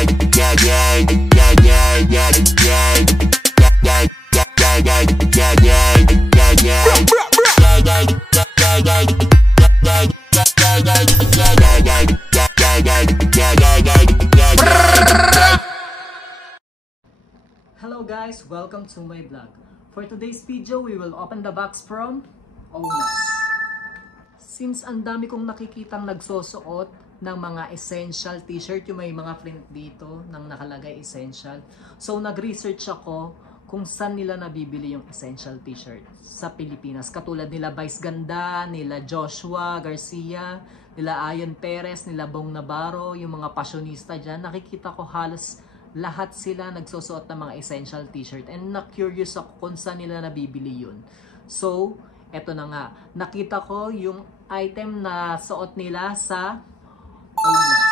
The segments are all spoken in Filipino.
Hello guys, welcome to my vlog. For today's video, we will open the box from Onas. Since ang dami kong nakikitang nagsusuot ng mga essential t-shirt, yung may mga print dito ng nakalagay essential. So nag-research ako kung saan nila nabibili yung essential t-shirt sa Pilipinas. Katulad nila Vice Ganda, nila Joshua Garcia, nila Ayon Perez, nila Bong Navarro, yung mga passionista dyan. Nakikita ko halos lahat sila nagsusuot ng mga essential t-shirt. And na-curious ako kung saan nila nabibili yun. So, eto na nga. Nakita ko yung item na suot nila sa Onas.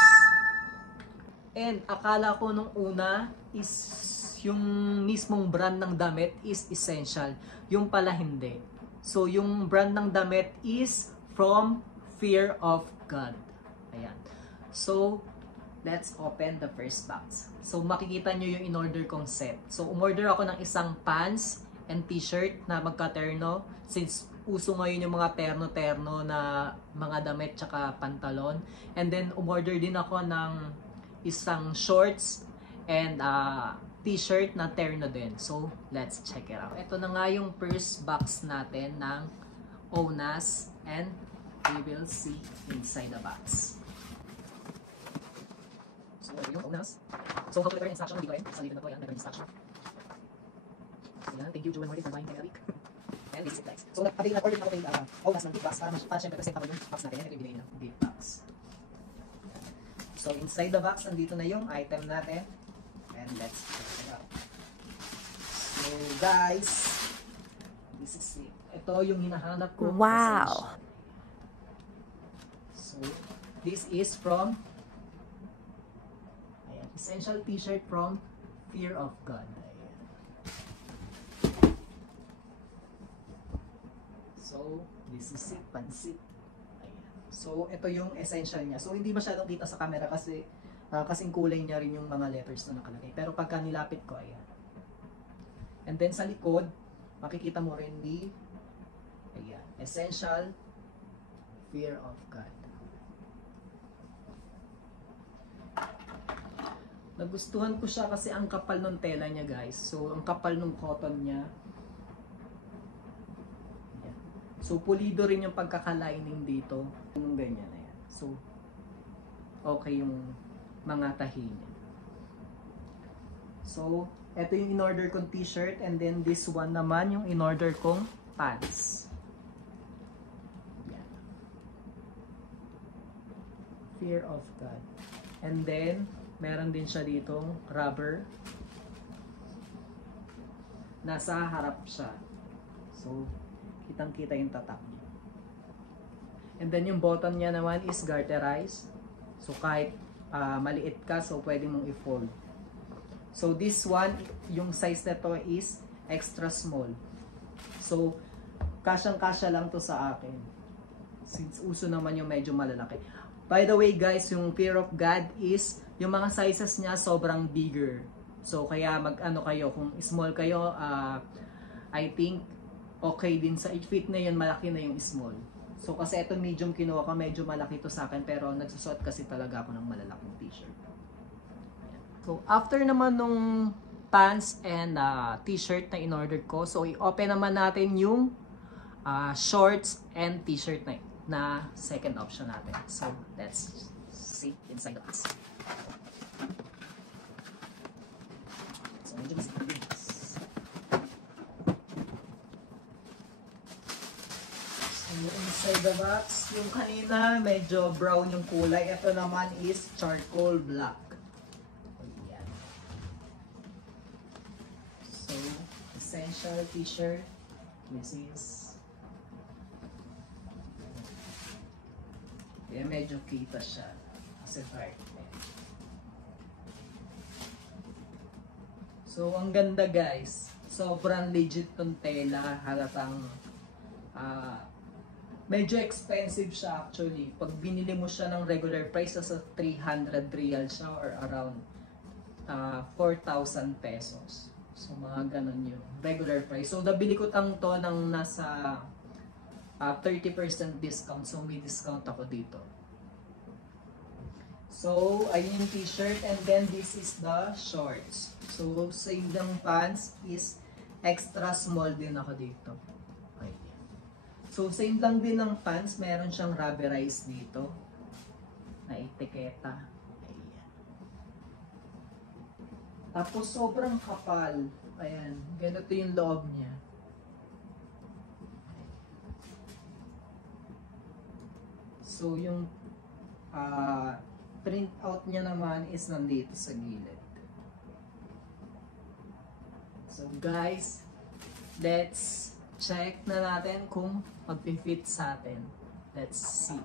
And akala ko nung una is yung mismong brand ng damit is essential. Yung pala hindi. So, yung brand ng damit is from Fear of God. Ayan. So, let's open the first box. So, makikita nyo yung in-order kong set. So, umorder ako ng isang pants and t-shirt na magka-terno. Since uso ngayon yung mga terno-terno na mga damit tsaka pantalon. And then, umorder din ako ng isang shorts and t-shirt na terno din. So, let's check it out. Ito na nga yung first box natin ng Onas. And we will see inside the box. So, ito yung Onas. So, how to prepare instruction, hindi ko rin. Sa dito na po yan, nag instruction. So, yan. Thank you, Joel Martin, for buying kay Eric. And this is it, guys. So, nag-order na ako kay Onas ng gift box para syempre kasi kapag yung box natin, yan ito yung binigay ng gift box. So, inside the box, andito na yung item natin. And let's check it out. So, guys, this is it. Ito yung hinahanap ko. Wow! So, this is from essential t-shirt from Fear of God. Ayan. So, this is it, pansit. Ayan. So, ito yung essential niya. So, hindi masyadong kita sa camera kasi kasing kulay niya rin yung mga letters na nakalagay. Pero pagka nilapit ko, ayan. And then sa likod, makikita mo rin ayan, essential Fear of God. Nagustuhan ko siya kasi ang kapal ng tela niya, guys. So, ang kapal ng cotton niya. Ayan. So, pulido rin yung pagkakalining dito. Yung ganyan, ayan. So, okay yung mga tahi niya. So, ito yung in-order kong t-shirt. And then, this one naman yung in-order kong pants. Ayan. Fear of God. And then, meron din siya ditong rubber. Nasa harap siya. So, kitang-kita yung tatak niya. And then yung button niya naman is garterized. So, kahit maliit ka, so pwede mong i-fold. So, this one, yung size na to is extra small. So, kasyang-kasya lang to sa akin. Since uso naman yung medyo malalaki. By the way guys, yung Fear of God is yung mga sizes niya sobrang bigger. So kaya mag-ano kayo, kung small kayo, I think okay din sa fit na yun, malaki na yung small. So kasi ito medium kinuha ko, medyo malaki to sa akin, pero nagsusuot kasi talaga ako ng malalaking t-shirt. So after naman nung pants and t-shirt na in-order ko, so i-open naman natin yung shorts and t-shirt na second option natin. So let's see inside the box. So medyo masipas. So inside the box, yung kanina medyo brown yung kulay. Ito naman is charcoal black. Ayan. So essential t-shirt. This is medyo kita siya kasi dark. So, ang ganda guys. Sobrang legit tong tela. Halatang medyo expensive siya actually. Pag binili mo siya ng regular price, sa 300 real siya or around 4,000 pesos. So mga ganun yung regular price. So nabili ko tang to ng nasa 30% discount. So may discount ako dito. So ayun yung t-shirt, and then this is the shorts. So same ng pants is extra small din ako dito. Ayan. So same lang din ng pants, meron siyang rubberized dito na etiketa. Tapos sobrang kapal. Ayan, ganito yung loob niya. So yung print out niya naman is nandito sa gilid. So guys, let's check na natin kung mag-fit sa atin. Let's see.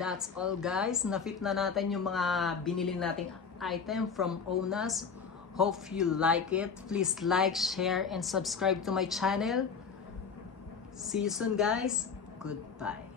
That's all guys, na-fit na natin yung mga binili nating item from Onas. Hope you like it. Please like, share, and subscribe to my channel. See you soon guys. Goodbye.